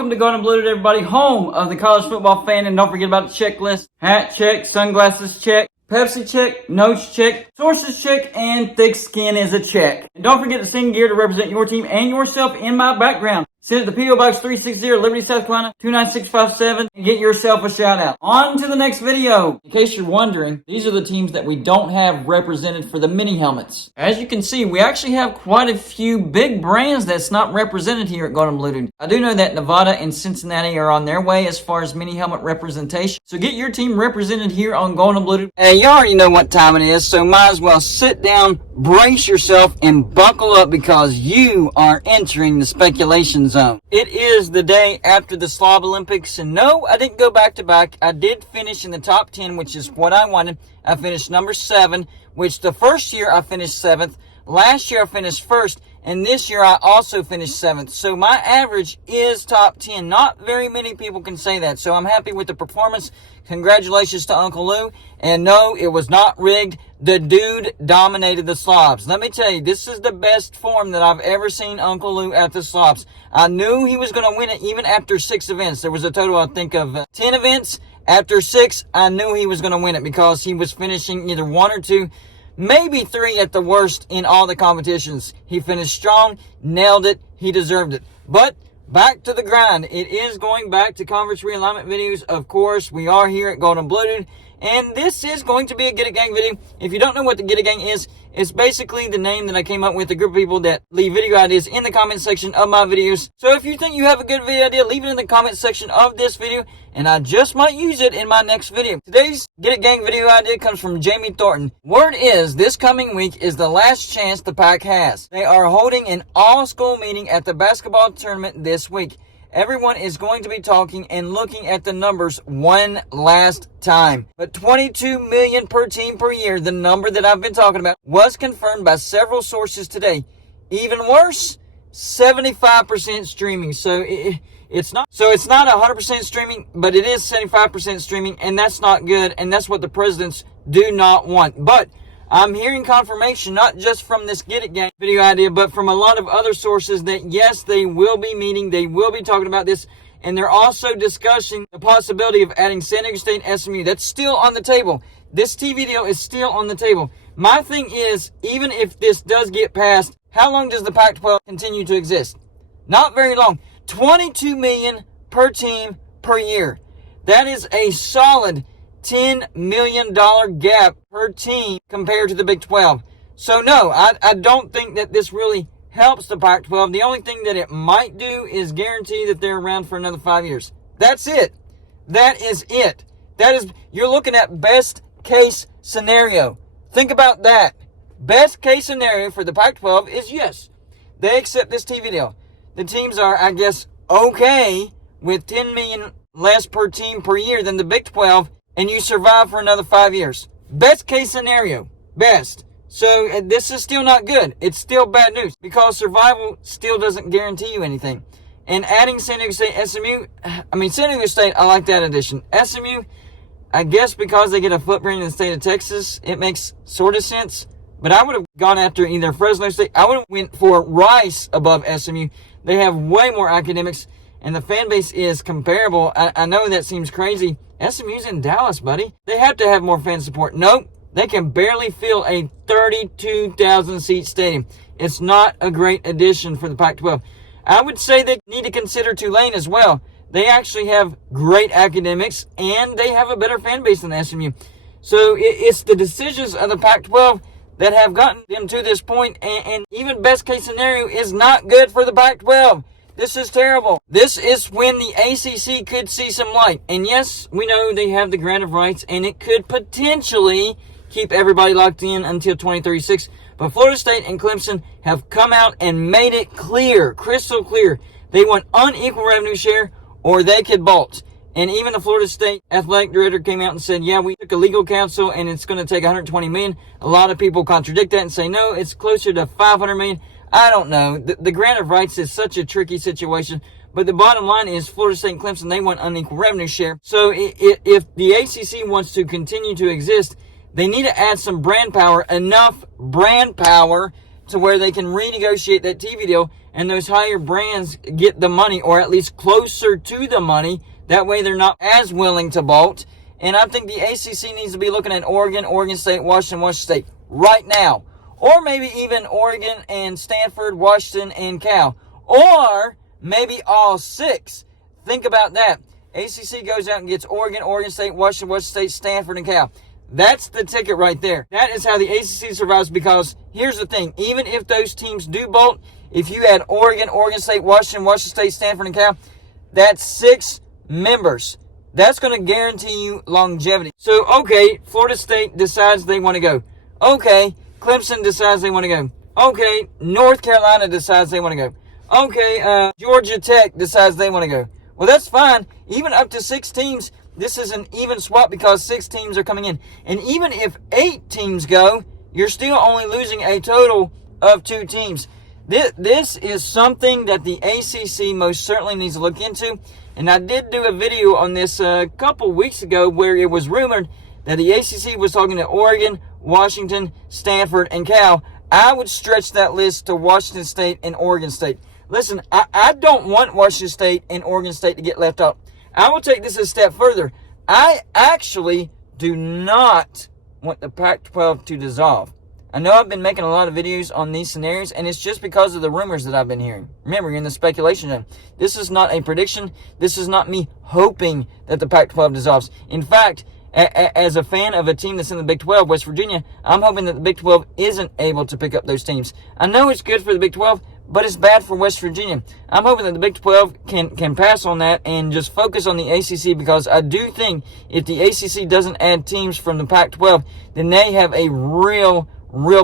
Welcome to Golden Blue, everybody, home of the college football fan. And don't forget about the checklist. Hat check, sunglasses check, Pepsi check, notes check, sources check, and thick skin is a check. And don't forget to sing gear to represent your team and yourself in my background. Send it to P.O. Box 360, Liberty, South Carolina, 29657, and get yourself a shout out. On to the next video. In case you're wondering, these are the teams that we don't have represented for the mini helmets. As you can see, we actually have quite a few big brands that's not represented here at Golden Blue. I do know that Nevada and Cincinnati are on their way as far as mini helmet representation. So get your team represented here on Golden Blue. Hey, you already know what time it is, so might as well sit down, brace yourself, and buckle up because you are entering the speculation zone. It is the day after the Slob Olympics, and no, I didn't go back-to-back. I did finish in the top 10, which is what I wanted. I finished number 7, which the first year I finished 7th. Last year I finished 1st, and this year I also finished 7th. So my average is top 10. Not very many people can say that, so I'm happy with the performance. Congratulations to Uncle Lou. And no, it was not rigged. The dude dominated the Slobs. Let me tell you, this is the best form that I've ever seen Uncle Lou at the Slobs. I knew he was going to win it even after 6 events. There was a total, I think, of 10 events. After 6, I knew he was going to win it because he was finishing either 1 or 2, maybe 3 at the worst in all the competitions. He finished strong, nailed it, he deserved it. But back to the grind. It is going back to conference realignment videos. Of course, we are here at Golden Blooded, and this is going to be a Get It Gang video. If you don't know what the Get It Gang is, it's basically the name that I came up with, a group of people that leave video ideas in the comment section of my videos. So if you think you have a good video idea, leave it in the comment section of this video, and I just might use it in my next video. Today's Get It Gang video idea comes from Jamie Thornton. Word is, this coming week is the last chance the PAC has. They are holding an all-school meeting at the basketball tournament this week. Everyone is going to be talking and looking at the numbers one last time. But $22 million per team per year, the number that I've been talking about, was confirmed by several sources today. Even worse, 75% streaming. So it's not 100% streaming, but it is 75% streaming, and that's not good, and that's what the presidents do not want. But I'm hearing confirmation, not just from this Get It Gang video idea, but from a lot of other sources that yes, they will be meeting, they will be talking about this, and they're also discussing the possibility of adding San Diego State and SMU. That's still on the table. This TV deal is still on the table. My thing is, even if this does get passed, how long does the Pac-12 continue to exist? Not very long. $22 million per team per year. That is a solid $10 million gap per team compared to the Big 12. So no, I don't think that this really helps the Pac-12. The only thing that it might do is guarantee that they're around for another 5 years. That's it. That is it. You're looking at best case scenario. Think about that. Best case scenario for the Pac-12 is yes, they accept this TV deal. The teams are, I guess, okay with $10 million less per team per year than the Big 12, and you survive for another 5 years. Best case scenario. Best. So this is still not good. It's still bad news because survival still doesn't guarantee you anything. And adding San Diego State, San Diego State, I like that addition. SMU, I guess because they get a footprint in the state of Texas, it makes sort of sense. But I would have gone after either Fresno State. I would have went for Rice above SMU. They have way more academics, and the fan base is comparable. I know that seems crazy. SMU's in Dallas, buddy. They have to have more fan support. Nope. They can barely fill a 32,000-seat stadium. It's not a great addition for the Pac-12. I would say they need to consider Tulane as well. They actually have great academics, and they have a better fan base than SMU. So it's the decisions of the Pac-12 that have gotten them to this point, and even best case scenario is not good for the Pac-12. This is terrible. This is when the ACC could see some light. And yes, we know they have the grant of rights, and it could potentially keep everybody locked in until 2036. But Florida State and Clemson have come out and made it clear, crystal clear. They want unequal revenue share or they could bolt. And even the Florida State athletic director came out and said, yeah, we took a legal counsel and it's going to take $120 million. A lot of people contradict that and say, no, it's closer to $500 million. I don't know. The grant of rights is such a tricky situation. But the bottom line is Florida State and Clemson, they want unequal revenue share. So if the ACC wants to continue to exist, they need to add some brand power, enough brand power to where they can renegotiate that TV deal and those higher brands get the money, or at least closer to the money. That way they're not as willing to bolt. And I think the ACC needs to be looking at Oregon, Oregon State, Washington State right now. Or maybe even Oregon and Stanford, Washington and Cal. Or maybe all 6. Think about that. ACC goes out and gets Oregon, Oregon State, Washington State, Stanford, and Cal. That's the ticket right there. That is how the ACC survives, because here's the thing. Even if those teams do bolt, if you add Oregon, Oregon State, Washington State, Stanford, and Cal, that's 6 members. That's going to guarantee you longevity. So, okay, Florida State decides they want to go. Okay, Clemson decides they want to go. Okay, North Carolina decides they want to go. Okay, Georgia Tech decides they want to go. Well, that's fine. Even up to 6 teams, this is an even swap because 6 teams are coming in. And even if 8 teams go, you're still only losing a total of 2 teams. This is something that the ACC most certainly needs to look into. And I did do a video on this a couple weeks ago where it was rumored that the ACC was talking to Oregon, Washington, Stanford, and Cal. I would stretch that list to Washington State and Oregon State. Listen, I don't want Washington State and Oregon State to get left out. I will take this a step further. I actually do not want the Pac-12 to dissolve. I know I've been making a lot of videos on these scenarios, and it's just because of the rumors that I've been hearing. Remember, you're in the speculation zone. This is not a prediction. This is not me hoping that the Pac-12 dissolves. In fact, as a fan of a team that's in the Big 12, West Virginia, I'm hoping that the Big 12 isn't able to pick up those teams. I know it's good for the Big 12, but it's bad for West Virginia. I'm hoping that the Big 12 can pass on that and just focus on the ACC, because I do think if the ACC doesn't add teams from the Pac-12, then they have a real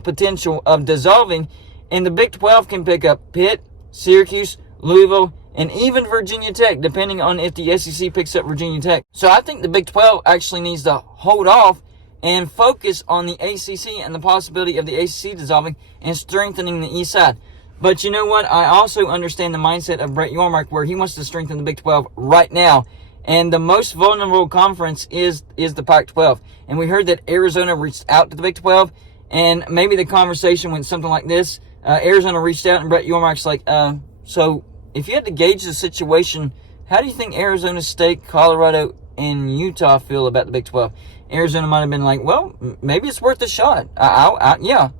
potential of dissolving, and the Big 12 can pick up Pitt, Syracuse, Louisville, and even Virginia Tech, depending on if the SEC picks up Virginia Tech. So I think the Big 12 actually needs to hold off and focus on the ACC and the possibility of the ACC dissolving and strengthening the East side. But you know what? I also understand the mindset of Brett Yormark, where he wants to strengthen the Big 12 right now. And the most vulnerable conference is the Pac-12. And we heard that Arizona reached out to the Big 12, and maybe the conversation went something like this. Arizona reached out, and Brett Yormark's like, so if you had to gauge the situation, how do you think Arizona State, Colorado, and Utah feel about the Big 12? Arizona might have been like, well, maybe it's worth a shot. Yeah.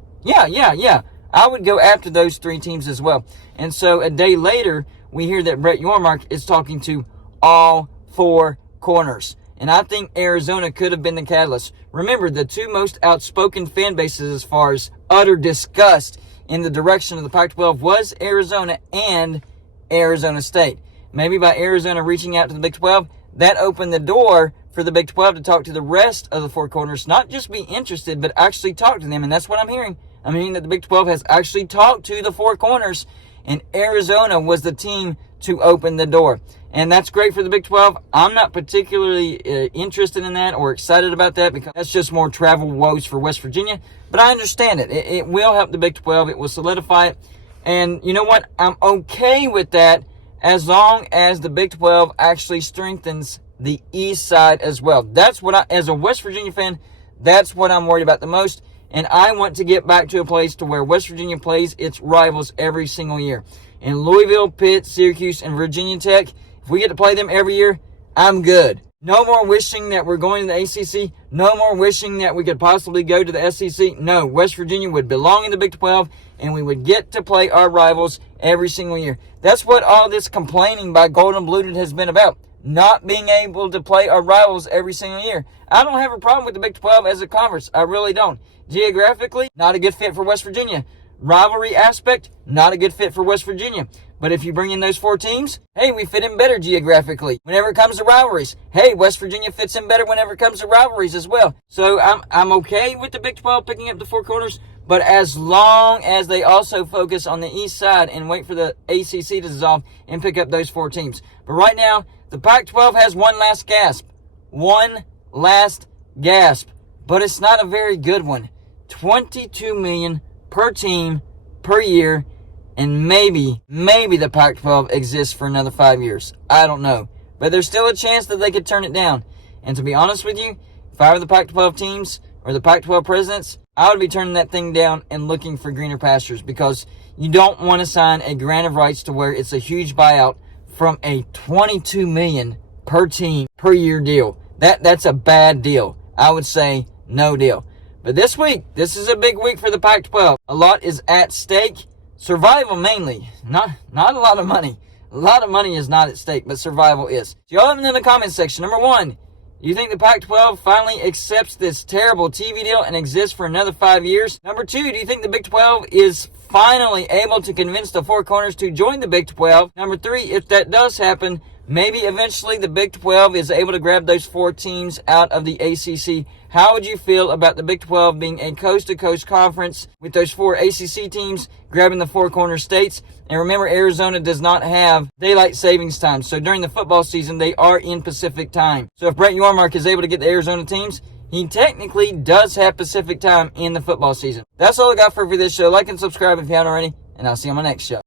I would go after those 3 teams as well. And so a day later, we hear that Brett Yormark is talking to all 4 corners. And I think Arizona could have been the catalyst. Remember, the 2 most outspoken fan bases as far as utter disgust in the direction of the Pac-12 was Arizona and Arizona State. Maybe by Arizona reaching out to the Big 12, that opened the door for the Big 12 to talk to the rest of the 4 corners, not just be interested, but actually talk to them. And that's what I'm hearing. I'm hearing that the Big 12 has actually talked to the 4 corners, and Arizona was the team to open the door. And that's great for the Big 12. I'm not particularly interested in that or excited about that, because that's just more travel woes for West Virginia. But I understand it. It will help the Big 12. It will solidify it. And you know what? I'm okay with that as long as the Big 12 actually strengthens the East side as well. That's what as a West Virginia fan, that's what I'm worried about the most. And I want to get back to a place to where West Virginia plays its rivals every single year. In Louisville, Pitt, Syracuse, and Virginia Tech, if we get to play them every year, I'm good. No more wishing that we're going to the ACC. No more wishing that we could possibly go to the SEC. No, West Virginia would belong in the Big 12, and we would get to play our rivals every single year. That's what all this complaining by Golden Bluted has been about. Not being able to play our rivals every single year. I don't have a problem with the Big 12 as a conference. I really don't. Geographically, not a good fit for West Virginia. Rivalry aspect, not a good fit for West Virginia. But if you bring in those 4 teams, hey, we fit in better geographically. Whenever it comes to rivalries, hey, West Virginia fits in better whenever it comes to rivalries as well. So I'm okay with the Big 12 picking up the 4 corners, but as long as they also focus on the East side and wait for the ACC to dissolve and pick up those 4 teams. But right now, the Pac-12 has one last gasp. One last gasp. But it's not a very good one. $22 million per team per year, and maybe the Pac-12 exists for another 5 years. I don't know. But there's still a chance that they could turn it down. And to be honest with you, if I were the Pac-12 teams or the Pac-12 presidents, I would be turning that thing down and looking for greener pastures, because You don't want to sign a grant of rights to where it's a huge buyout from a $22 million per team per year deal. That's a bad deal. I would say no deal. But this week, this is a big week for the Pac-12. A lot is at stake. Survival mainly. Not a lot of money. A lot of money is not at stake, but survival is. So y'all have it in the comment section. Number one, do you think the Pac-12 finally accepts this terrible TV deal and exists for another 5 years? Number two, do you think the Big 12 is finally able to convince the Four Corners to join the Big 12? Number three, if that does happen, maybe eventually the Big 12 is able to grab those 4 teams out of the ACC. How would you feel about the Big 12 being a coast-to-coast conference with those 4 ACC teams grabbing the Four Corner states? And remember, Arizona does not have daylight savings time. So during the football season, they are in Pacific time. So if Brett Yormark is able to get the Arizona teams, he technically does have Pacific time in the football season. That's all I got for this show. Like and subscribe if you haven't already, and I'll see you on my next show.